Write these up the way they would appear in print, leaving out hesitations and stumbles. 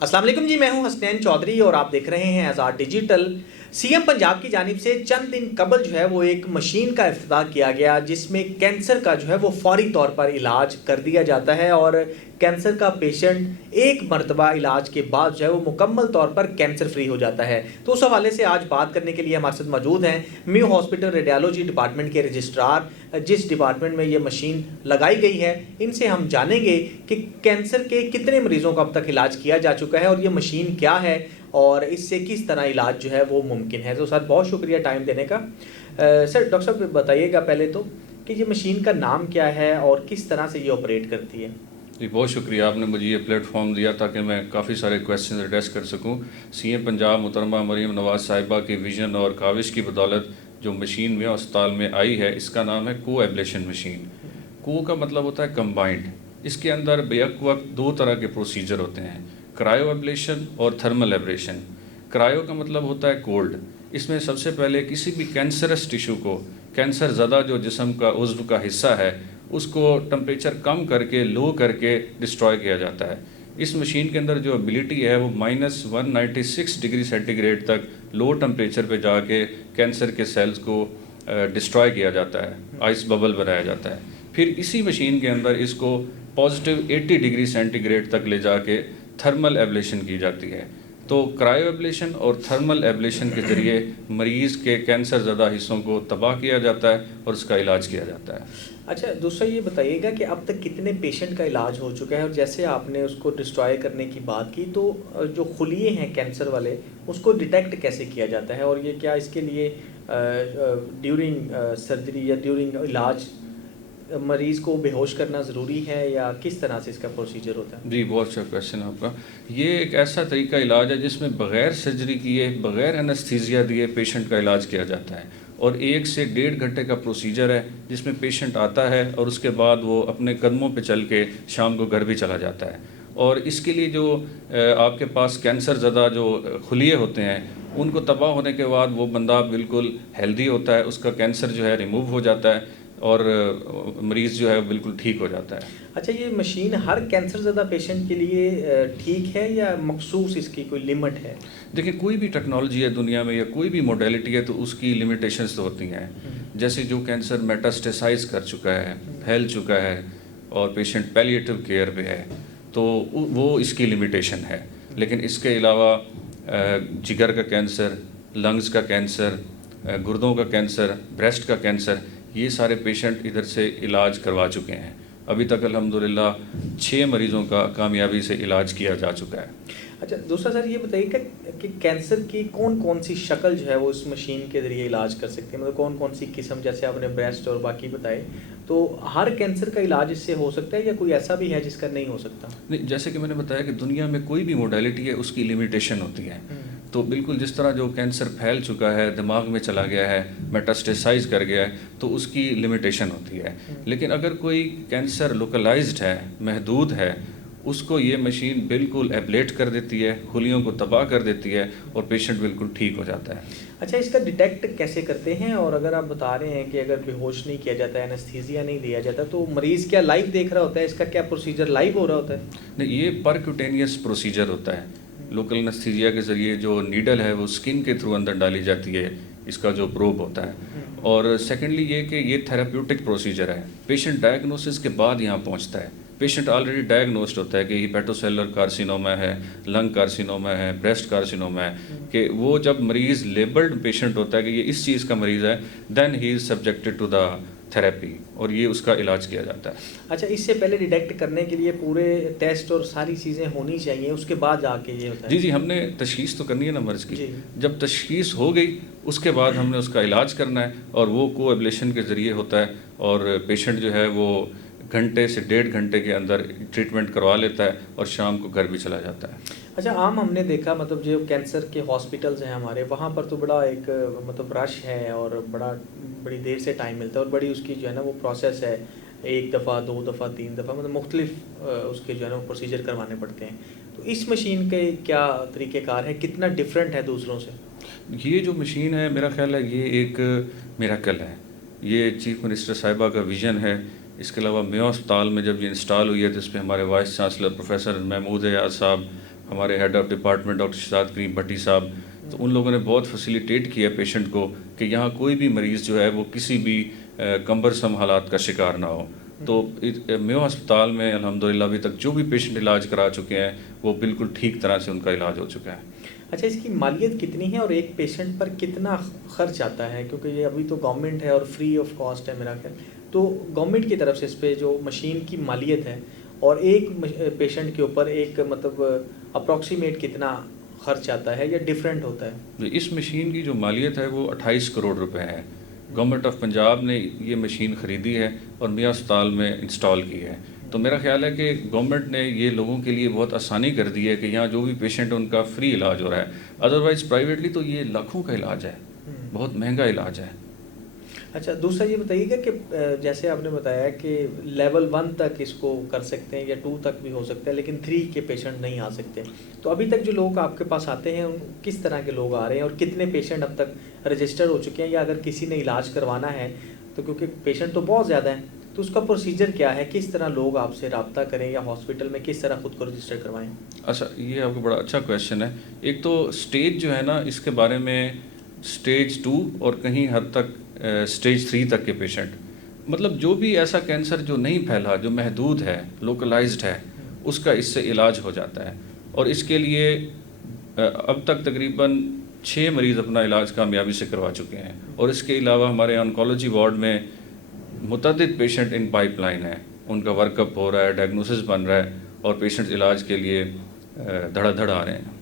अस्सलाम वालेकुम जी, मैं हूं हसनैन चौधरी और आप देख रहे हैं आज़ाद डिजिटल। सीएम पंजाब की जानिब से चंद दिन कबल जो है वो एक मशीन का इफ्तिताह किया गया जिसमें कैंसर का जो है वो फौरी तौर पर इलाज कर दिया जाता है और कैंसर का पेशेंट एक मरतबा इलाज के बाद जो है वो मुकम्मल तौर पर कैंसर फ्री हो जाता है। तो उस हवाले से आज बात करने के लिए हमारे साथ मौजूद हैं म्यू हॉस्पिटल रेडियोलॉजी डिपार्टमेंट के रजिस्ट्रार, जिस डिपार्टमेंट में ये मशीन लगाई गई है। इनसे हम जानेंगे कि कैंसर के कितने मरीजों का अब तक इलाज किया जा चुका है और ये मशीन क्या है और इससे किस तरह इलाज जो है वो मुमकिन है। तो सर बहुत शुक्रिया टाइम देने का। सर डॉक्टर साहब बताइएगा पहले तो कि ये मशीन का नाम क्या है और किस तरह से ये ऑपरेट करती है। जी बहुत शुक्रिया, आपने मुझे ये प्लेटफॉर्म दिया ताकि मैं काफ़ी सारे क्वेश्चन एड्रेस कर सकूं। सीएम पंजाब मोहतरमा मरीम नवाज़ साहिबा की विजन और काविश की बदौलत जो मशीन में अस्पताल में आई है, इसका नाम है को एब्लेशन मशीन। को का मतलब होता है कंबाइंड। इसके अंदर बेक वक्त दो तरह के प्रोसीजर होते हैं, क्रायो एब्लेशन और थर्मल एब्लेशन। क्रायो का मतलब होता है कोल्ड। इसमें सबसे पहले किसी भी कैंसरस टिश्यू को, कैंसर ज़दा जो जिस्म का उज़्व का हिस्सा है, उसको टेम्परेचर कम करके लो करके डिस्ट्रॉय किया जाता है। इस मशीन के अंदर जो एबिलिटी है वो -196 डिग्री सेंटीग्रेड तक लो टेम्परेचर पे जाके कैंसर के सेल्स को डिस्ट्रॉय किया जाता है, आइस बबल बनाया जाता है। फिर इसी मशीन के अंदर इसको पॉजिटिव 80 डिग्री सेंटीग्रेड तक ले जाके थर्मल एब्लेशन की जाती है। तो क्रायो एब्लेशन और थर्मल एब्लेशन के ज़रिए मरीज़ के कैंसर ज़दा हिस्सों को तबाह किया जाता है और उसका इलाज किया जाता है। अच्छा, दूसरा ये बताइएगा कि अब तक कितने पेशेंट का इलाज हो चुका है और जैसे आपने उसको डिस्ट्रॉय करने की बात की तो जो खुलिए हैं कैंसर वाले उसको डिटेक्ट कैसे किया जाता है और ये क्या इसके लिए ड्यूरिंग सर्जरी या ड्यूरिंग इलाज मरीज़ को बेहोश करना ज़रूरी है या किस तरह से इसका प्रोसीजर होता है? जी बहुत अच्छा क्वेश्चन आपका। ये एक ऐसा तरीका इलाज है जिसमें बग़ैर सर्जरी किए, बग़ैर एनेस्थीसिया दिए पेशेंट का इलाज किया जाता है और 1 से 1.5 घंटे का प्रोसीजर है जिसमें पेशेंट आता है और उसके बाद वो अपने कदमों पे चल के शाम को घर भी चला जाता है। और इसके लिए जो आपके पास कैंसर ज़दा जो खुलिए होते हैं उनको तबाह होने के बाद वो बंदा बिल्कुल हेल्दी होता है, उसका कैंसर जो है रिमूव हो जाता है और मरीज़ जो है बिल्कुल ठीक हो जाता है। अच्छा, ये मशीन हर कैंसर ज़दा पेशेंट के लिए ठीक है या मखसूस इसकी कोई लिमिट है? देखिए, कोई भी टेक्नोलॉजी है दुनिया में या कोई भी मॉडलिटी है तो उसकी लिमिटेशंस तो होती हैं। जैसे जो कैंसर मेटास्टेसाइज कर चुका है, फैल चुका है और पेशेंट पैलिएटिव केयर पे है तो वो इसकी लिमिटेशन है। लेकिन इसके अलावा जिगर का कैंसर, लंग्स का कैंसर, गुर्दों का कैंसर, ब्रेस्ट का कैंसर, ये सारे पेशेंट इधर से इलाज करवा चुके हैं। अभी तक अल्हम्दुलिल्लाह 6 मरीज़ों का कामयाबी से इलाज किया जा चुका है। अच्छा, दूसरा सर ये बताइए कि कैंसर की कौन कौन सी शक्ल जो है वो इस मशीन के ज़रिए इलाज कर सकते हैं, मतलब कौन कौन सी किस्म, जैसे आपने ब्रेस्ट और बाकी बताए, तो हर कैंसर का इलाज इससे हो सकता है या कोई ऐसा भी है जिसका नहीं हो सकता? नहीं, जैसे कि मैंने बताया कि दुनिया में कोई भी मोडालिटी है उसकी लिमिटेशन होती है। तो बिल्कुल जिस तरह जो कैंसर फैल चुका है, दिमाग में चला गया है, मेटास्टेसाइज कर गया है, तो उसकी लिमिटेशन होती है। लेकिन अगर कोई कैंसर लोकलाइज्ड है, महदूद है, उसको ये मशीन बिल्कुल एब्लेट कर देती है, खुलियों को तबाह कर देती है और पेशेंट बिल्कुल ठीक हो जाता है। अच्छा, इसका डिटेक्ट कैसे करते हैं और अगर आप बता रहे हैं कि अगर बेहोश नहीं किया जाता है, एनेस्थीसिया नहीं दिया जाता, तो मरीज़ क्या लाइव देख रहा होता है? इसका क्या प्रोसीजर लाइव हो रहा होता है? नहीं, ये परक्यूटेनियस प्रोसीजर होता है। लोकल एनेस्थीसिया के ज़रिए जो नीडल है वो स्किन के थ्रू अंदर डाली जाती है, इसका जो प्रोब होता है। और सेकेंडली ये कि ये थेराप्यूटिक प्रोसीजर है। पेशेंट डायग्नोसिस के बाद यहाँ पहुँचता है। पेशेंट ऑलरेडी डायग्नोस्ड होता है कि हिपेटोसेलुलर कार्सिनोमा है, लंग कार्सिनोमा है, ब्रेस्ट कार्सिनोमा है, कि वो जब मरीज़ लेबल्ड पेशेंट होता है कि ये इस चीज़ का मरीज़ है, then he is subjected to the therapy और ये उसका इलाज किया जाता है। अच्छा, इससे पहले डिटेक्ट करने के लिए पूरे टेस्ट और सारी चीज़ें होनी चाहिए, उसके बाद जाके ये होता है? जी जी, हमने तशख़ीस तो करनी है ना मर्ज़ की। जब तशख़ीस हो गई उसके बाद हमने उसका इलाज करना है और वो को एब्लेशन के ज़रिए होता है और पेशेंट जो है वो घंटे से 1.5 घंटे के अंदर ट्रीटमेंट करवा लेता है और शाम को घर भी चला जाता है। अच्छा, आम हमने देखा मतलब जो कैंसर के हॉस्पिटल्स हैं हमारे, वहाँ पर तो बड़ा एक मतलब रश है और बड़ी देर से टाइम मिलता है और बड़ी उसकी जो है ना वो प्रोसेस है, 1 दफ़ा 2 दफ़ा 3 दफ़ा, मतलब मुख्तलिफ उसके जो है ना वो प्रोसीजर करवाने पड़ते हैं। तो इस मशीन के क्या तरीक़ेकार है, कितना डिफरेंट है दूसरों से? ये जो मशीन है मेरा ख़्याल है ये एक मिरेकल है। ये चीफ़ मिनिस्टर साहिबा का विज़न है। इसके अलावा मेयो अस्पताल में जब ये इंस्टॉल हुई है तो इस पर हमारे vice chancellor professor Mahmood Ayaz साहब, हमारे हेड ऑफ डिपार्टमेंट डॉक्टर शाद करीम भट्टी साहब, तो उन लोगों ने बहुत फैसिलिटेट किया पेशेंट को कि यहाँ कोई भी मरीज़ जो है वो किसी भी कम्बरसम हालात का शिकार ना हो। तो मेयो अस्पताल में अल्हम्दुलिल्लाह अभी तक जो भी पेशेंट इलाज करा चुके हैं वो बिल्कुल ठीक तरह से उनका इलाज हो चुका है। अच्छा, इसकी मालियत कितनी है और एक पेशेंट पर कितना खर्च आता है? क्योंकि ये अभी तो गवर्नमेंट है और फ्री ऑफ कॉस्ट है मेरा ख्याल, तो गवर्नमेंट की तरफ से इस पे जो मशीन की मालियत है और एक पेशेंट के ऊपर एक मतलब अप्रॉक्सीमेट कितना खर्च आता है या डिफरेंट होता है? इस मशीन की जो मालियत है वो 28 करोड़ रुपए है। गवर्नमेंट ऑफ पंजाब ने ये मशीन ख़रीदी है और मियां अस्पताल में इंस्टॉल की है। तो मेरा ख्याल है कि गवर्नमेंट ने ये लोगों के लिए बहुत आसानी कर दी है कि यहाँ जो भी पेशेंट है उनका फ्री इलाज हो रहा है। अदरवाइज़ प्राइवेटली तो ये लाखों का इलाज है, बहुत महंगा इलाज है। अच्छा, दूसरा ये बताइएगा कि जैसे आपने बताया कि लेवल 1 तक इसको कर सकते हैं या 2 तक भी हो सकता है, लेकिन 3 के पेशेंट नहीं आ सकते। तो अभी तक जो लोग आपके पास आते हैं किस तरह के लोग आ रहे हैं और कितने पेशेंट अब तक रजिस्टर हो चुके हैं, या अगर किसी ने इलाज करवाना है तो क्योंकि पेशेंट तो बहुत ज़्यादा हैं, तो उसका प्रोसीजर क्या है, किस तरह लोग आपसे रब्ता करें या हॉस्पिटल में किस तरह खुद को रजिस्टर करवाएं? अच्छा, ये आपको बड़ा अच्छा क्वेश्चन है। एक तो स्टेज जो है ना, इसके बारे में स्टेज 2 और कहीं हद तक स्टेज 3 तक के पेशेंट, मतलब जो भी ऐसा कैंसर जो नहीं फैला, जो महदूद है, लोकलाइज्ड है, उसका इससे इलाज हो जाता है। और इसके लिए अब तक तकरीबन 6 मरीज़ अपना इलाज कामयाबी से करवा चुके हैं। और इसके अलावा हमारे ऑन्कोलॉजी वार्ड में मुतअद्दिद पेशेंट इन पाइपलाइन है, उनका वर्कअप हो रहा है, डायग्नोसिस बन रहा है और पेशेंट इलाज के लिए धड़ाधड़ आ रहे हैं।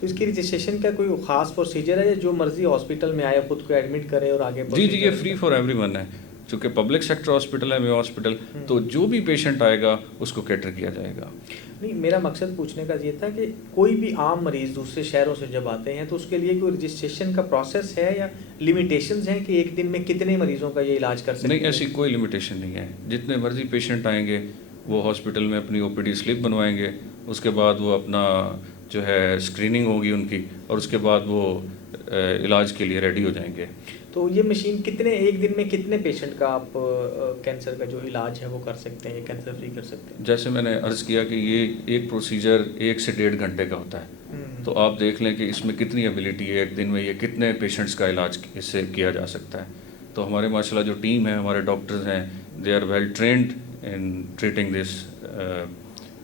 तो इसकी रजिस्ट्रेशन का कोई ख़ास प्रोसीजर है या जो मर्जी हॉस्पिटल में आए खुद को एडमिट करे और आगे? जी, ये फ्री फॉर एवरीवन है। चूँकि पब्लिक सेक्टर हॉस्पिटल है, मेयो हॉस्पिटल, तो जो भी पेशेंट आएगा उसको कैटर किया जाएगा। नहीं, मेरा मकसद पूछने का ये था कि कोई भी आम मरीज़ दूसरे शहरों से जब आते हैं तो उसके लिए कोई रजिस्ट्रेशन का प्रोसेस है या लिमिटेशंस हैं कि एक दिन में कितने मरीज़ों का ये इलाज कर सकते हैं? नहीं, ऐसी कोई लिमिटेशन नहीं है। जितने मर्जी पेशेंट आएंगे वो हॉस्पिटल में अपनी ओपीडी स्लिप बनवाएंगे, उसके बाद वो अपना जो है स्क्रीनिंग होगी उनकी, और उसके बाद वो इलाज के लिए रेडी हो जाएंगे। तो ये मशीन एक दिन में कितने पेशेंट का आप कैंसर का जो इलाज है वो कर सकते हैं, कैंसर फ्री कर सकते हैं? जैसे मैंने अर्ज़ किया कि ये एक प्रोसीजर 1 से 1.5 घंटे का होता है। तो आप देख लें कि इसमें कितनी एबिलिटी है, एक दिन में ये कितने पेशेंट्स का इलाज इससे किया जा सकता है। तो हमारे माशाल्लाह जो टीम है, हमारे डॉक्टर्स हैं, they are well trained in treating this.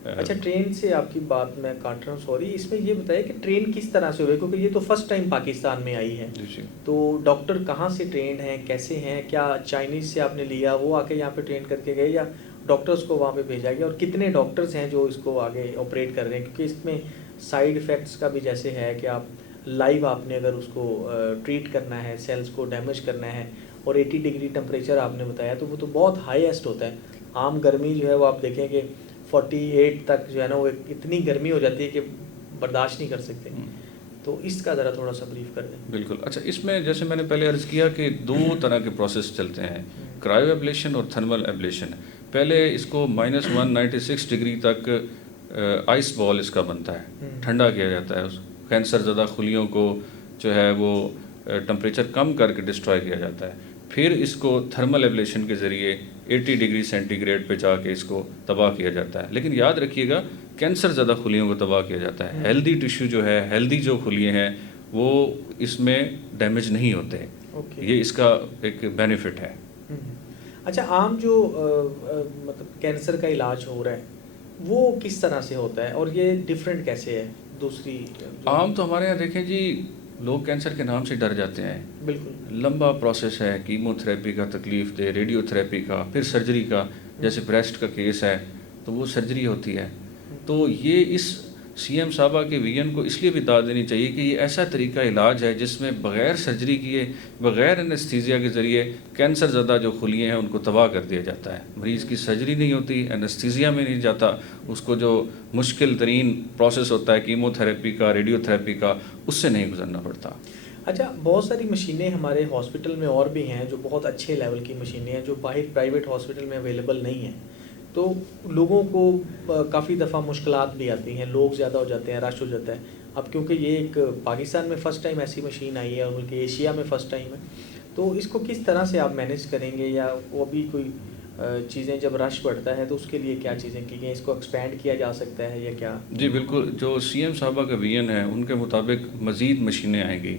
अच्छा, ट्रेन से आपकी बात मैं काट रहा हूँ, सॉरी, इसमें ये बताइए कि ट्रेन किस तरह से हुई, क्योंकि ये तो फर्स्ट टाइम पाकिस्तान में आई है। जी। तो डॉक्टर कहाँ से ट्रेंड हैं, कैसे हैं, क्या चाइनीज़ से आपने लिया, वो आके यहाँ पे ट्रेन करके गए या डॉक्टर्स को वहाँ पे भेजा गया, और कितने डॉक्टर्स हैं जो इसको आगे ऑपरेट कर रहे हैं? क्योंकि इसमें साइड इफ़ेक्ट्स का भी जैसे है कि आप लाइव आपने अगर उसको ट्रीट करना है, सेल्स को डैमेज करना है, और 80 डिग्री टेम्परेचर आपने बताया, तो वो तो बहुत हाईएस्ट होता है। आम गर्मी जो है वो आप देखें कि 48 तक जो है ना वो इतनी गर्मी हो जाती है कि बर्दाश्त नहीं कर सकते। तो इसका ज़रा थोड़ा सा ब्रीफ कर दें। बिल्कुल। अच्छा, इसमें जैसे मैंने पहले अर्ज़ किया कि 2 तरह के प्रोसेस चलते हैं, क्रायो एब्लेशन और थर्मल एब्लेशन। पहले इसको -196 डिग्री तक आइस बॉल इसका बनता है, ठंडा किया जाता है। उस कैंसर ज़्यादा खुलियों को जो है वो टेम्परेचर कम करके डिस्ट्रॉय किया जाता है। फिर इसको थर्मल एब्लेशन के ज़रिए 80 डिग्री सेंटीग्रेड पे जाके इसको तबाह किया जाता है। लेकिन याद रखिएगा, कैंसर ज़्यादा खुलियों को तबाह किया जाता है। हेल्दी टिश्यू जो है, हेल्दी जो खुलिए हैं, वो इसमें डैमेज नहीं होते। ये इसका एक बेनिफिट है। अच्छा, आम जो मतलब कैंसर का इलाज हो रहा है वो किस तरह से होता है और ये डिफरेंट कैसे है दूसरी? आम तो हमारे यहाँ देखें जी, लोग कैंसर के नाम से डर जाते हैं। बिल्कुल लंबा प्रोसेस है, कीमोथेरेपी का तकलीफ दे, रेडियोथेरेपी का, फिर सर्जरी का। जैसे ब्रेस्ट का केस है तो वो सर्जरी होती है। तो ये इस सीएम साहबा के विजन को इसलिए भी दाद देनी चाहिए कि ये ऐसा तरीका इलाज है जिसमें बग़ैर सर्जरी किए, बग़ैर एनेस्थीसिया के ज़रिए कैंसर ज़्यादा जो खुलिए हैं उनको तबाह कर दिया जाता है। मरीज़ की सर्जरी नहीं होती, एनेस्थीसिया में नहीं जाता, उसको जो मुश्किल तरीन प्रोसेस होता है कीमोथेरेपी का, रेडियोथेरेपी का, उससे नहीं गुजरना पड़ता। अच्छा, बहुत सारी मशीनें हमारे हॉस्पिटल में और भी हैं जो बहुत अच्छे लेवल की मशीनें हैं जो बाहर प्राइवेट हॉस्पिटल में अवेलेबल नहीं हैं। तो लोगों को काफ़ी दफ़ा मुश्किलात भी आती हैं, लोग ज़्यादा हो जाते हैं, रश हो जाता है। अब क्योंकि ये एक पाकिस्तान में फ़र्स्ट टाइम ऐसी मशीन आई है और बल्कि एशिया में फ़र्स्ट टाइम है, तो इसको किस तरह से आप मैनेज करेंगे, या वो भी कोई चीज़ें जब रश बढ़ता है तो उसके लिए क्या चीज़ें की गई, इसको एक्सपेंड किया जा सकता है या क्या? जी बिल्कुल, जो सीएम साहबा का विजन है उनके मुताबिक मज़ीद मशीनें आएंगी।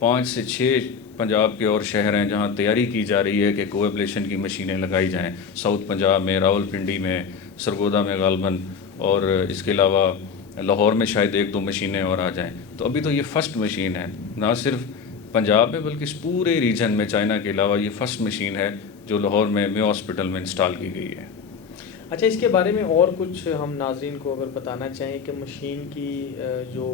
5 से 6 पंजाब के और शहर हैं जहां तैयारी की जा रही है कि कोएब्लेशन की मशीनें लगाई जाएं। साउथ पंजाब में, रावलपिंडी में, सरगोदा में गालबन, और इसके अलावा लाहौर में शायद 1-2 मशीनें और आ जाएं। तो अभी तो ये फ़र्स्ट मशीन है, ना सिर्फ पंजाब में बल्कि इस पूरे रीजन में, चाइना के अलावा ये फ़र्स्ट मशीन है जो लाहौर में मेयो हॉस्पिटल में इंस्टॉल की गई है। अच्छा, इसके बारे में और कुछ हम नाज़रीन को अगर बताना चाहें कि मशीन की जो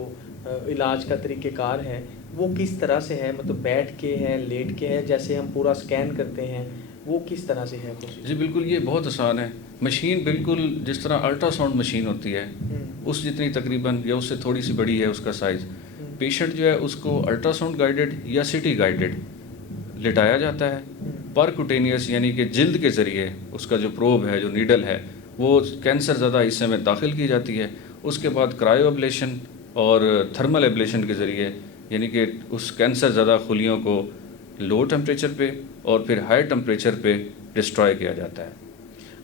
इलाज का तरीक़ेकार है वो किस तरह से है, मतलब बैठ के है, लेट के है, जैसे हम पूरा स्कैन करते हैं वो किस तरह से है प्रोसीजर? जी बिल्कुल, ये बहुत आसान है। मशीन बिल्कुल जिस तरह अल्ट्रासाउंड मशीन होती है उस जितनी तकरीबन, या उससे थोड़ी सी बड़ी है उसका साइज़। पेशेंट जो है उसको अल्ट्रासाउंड गाइडेड या सिटी गाइडेड लिटाया जाता है। परक्यूटेनियस यानी कि जिल्द के ज़रिए उसका जो प्रोब है, जो नीडल है, वो कैंसर ज़्यादा हिस्से में दाखिल की जाती है। उसके बाद क्रायो एब्लेशन और थर्मल एब्लेशन के ज़रिए, यानी कि उस कैंसर ज़्यादा खुलियों को लो टेम्परेचर पे और फिर हाई टेम्परेचर पे डिस्ट्रॉय किया जाता है।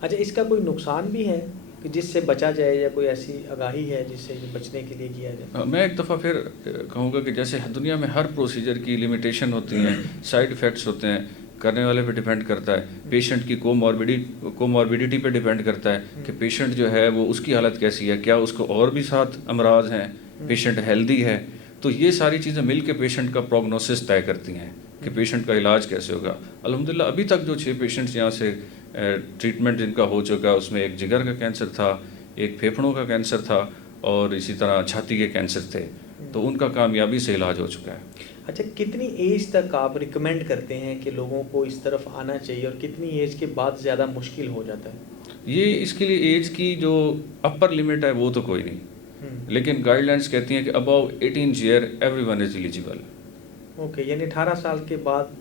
अच्छा, इसका कोई नुकसान भी है कि जिससे बचा जाए, या कोई ऐसी आगाही है जिससे ये बचने के लिए किया जाए? मैं एक दफ़ा फिर कहूँगा कि जैसे दुनिया में हर प्रोसीजर की लिमिटेशन होती हैं, साइड इफ़ेक्ट्स होते हैं, करने वाले पे डिपेंड करता है, पेशेंट की कोमॉर्बिडिटी पे डिपेंड करता है कि पेशेंट जो है वो उसकी हालत कैसी है, क्या उसको और भी साथ अमराज हैं, पेशेंट हेल्दी है। तो ये सारी चीज़ें मिल के पेशेंट का प्रोग्नोसिस तय करती हैं कि पेशेंट का इलाज कैसे होगा। अल्हम्दुलिल्लाह अभी तक जो 6 पेशेंट्स यहाँ से ट्रीटमेंट जिनका हो चुका है उसमें एक जिगर का कैंसर था, एक फेफड़ों का कैंसर था और इसी तरह छाती के कैंसर थे, तो उनका कामयाबी से इलाज हो चुका है। अच्छा, कितनी एज तक आप रिकमेंड करते हैं कि लोगों को इस तरफ आना चाहिए और कितनी एज के बाद ज़्यादा मुश्किल हो जाता है? ये इसके लिए एज की जो अपर लिमिट है वो तो कोई नहीं, लेकिन गाइडलाइंस कहती हैं कि above 18 year everyone is eligible. Okay, यानी 18 साल के बाद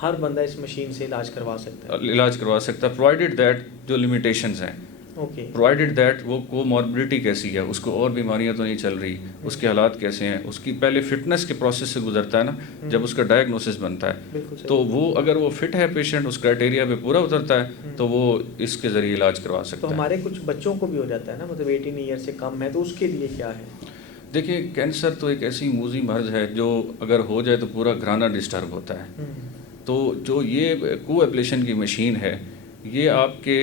हर बंदा इस मशीन से इलाज करवा सकता है? इलाज करवा सकता है, प्रोवाइडेड दैट जो लिमिटेशंस हैं, ओके, प्रोवाइडेड दैट वो कोमॉर्बिडिटी कैसी है, उसको और बीमारियां तो नहीं चल रही, उसके हालात कैसे हैं, उसकी पहले फिटनेस के प्रोसेस से गुजरता है ना, जब उसका डायग्नोसिस बनता है, तो वो अगर वो फिट है पेशेंट, उस क्राइटेरिया पे पूरा उतरता है, तो वो इसके ज़रिए इलाज करवा सकता तो है। हमारे कुछ बच्चों को भी हो जाता है ना, मतलब 18 ईयर से कम है, तो उसके लिए क्या है? देखिए, कैंसर तो एक ऐसी मूजी मर्ज है जो अगर हो जाए तो पूरा घराना डिस्टर्ब होता है। तो जो ये कोएब्लेशन की मशीन है, ये आपके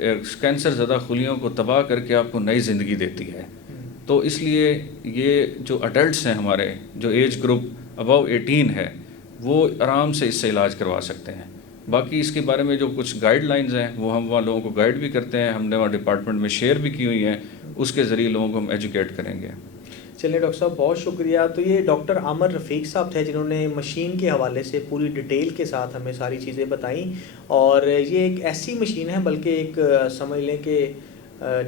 कैंसर ज़्यादा खुलियों को तबाह करके आपको नई ज़िंदगी देती है। तो इसलिए ये जो अडल्ट्स हैं हमारे, जो एज ग्रुप अबव 18 है, वो आराम से इससे इलाज करवा सकते हैं। बाकी इसके बारे में जो कुछ गाइडलाइंस हैं वो हम वहाँ लोगों को गाइड भी करते हैं, हमने वहाँ डिपार्टमेंट में शेयर भी की हुई हैं, उसके ज़रिए लोगों को हम एजुकेट करेंगे। चलिए डॉक्टर साहब, बहुत शुक्रिया। तो ये डॉक्टर आमिर रफ़ीक साहब थे जिन्होंने मशीन के हवाले से पूरी डिटेल के साथ हमें सारी चीज़ें बताई। और ये एक ऐसी मशीन है, बल्कि एक समझ लें कि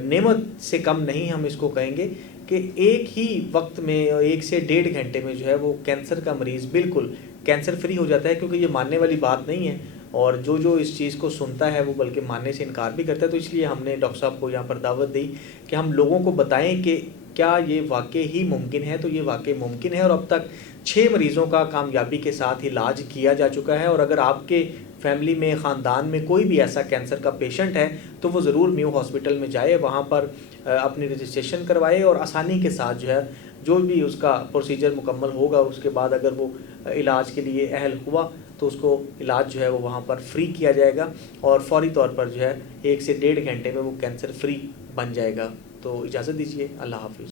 नेमत से कम नहीं हम इसको कहेंगे, कि एक ही वक्त में 1 से 1.5 घंटे में जो है वो कैंसर का मरीज़ बिल्कुल कैंसर फ्री हो जाता है। क्योंकि ये मानने वाली बात नहीं है, और जो इस चीज़ को सुनता है वो बल्कि मानने से इनकार भी करता है। तो इसलिए हमने डॉक्टर साहब को यहाँ पर दावत दी कि हम लोगों को बताएं कि क्या ये वाकई ही मुमकिन है। तो ये वाकई मुमकिन है, और अब तक 6 मरीज़ों का कामयाबी के साथ इलाज किया जा चुका है। और अगर आपके फैमिली में, ख़ानदान में कोई भी ऐसा कैंसर का पेशेंट है तो वो ज़रूर मेयो हॉस्पिटल में जाए, वहाँ पर अपनी रजिस्ट्रेशन करवाए, और आसानी के साथ जो है जो भी उसका प्रोसीजर मुकम्मल होगा उसके बाद अगर वो इलाज के लिए अहल हुआ तो उसको इलाज जो है वो वहाँ पर फ्री किया जाएगा, और फौरी तौर पर जो है 1 से 1.5 घंटे में वो कैंसर फ्री बन जाएगा। तो इजाज़त दीजिए, अल्लाह हाफ़िज़।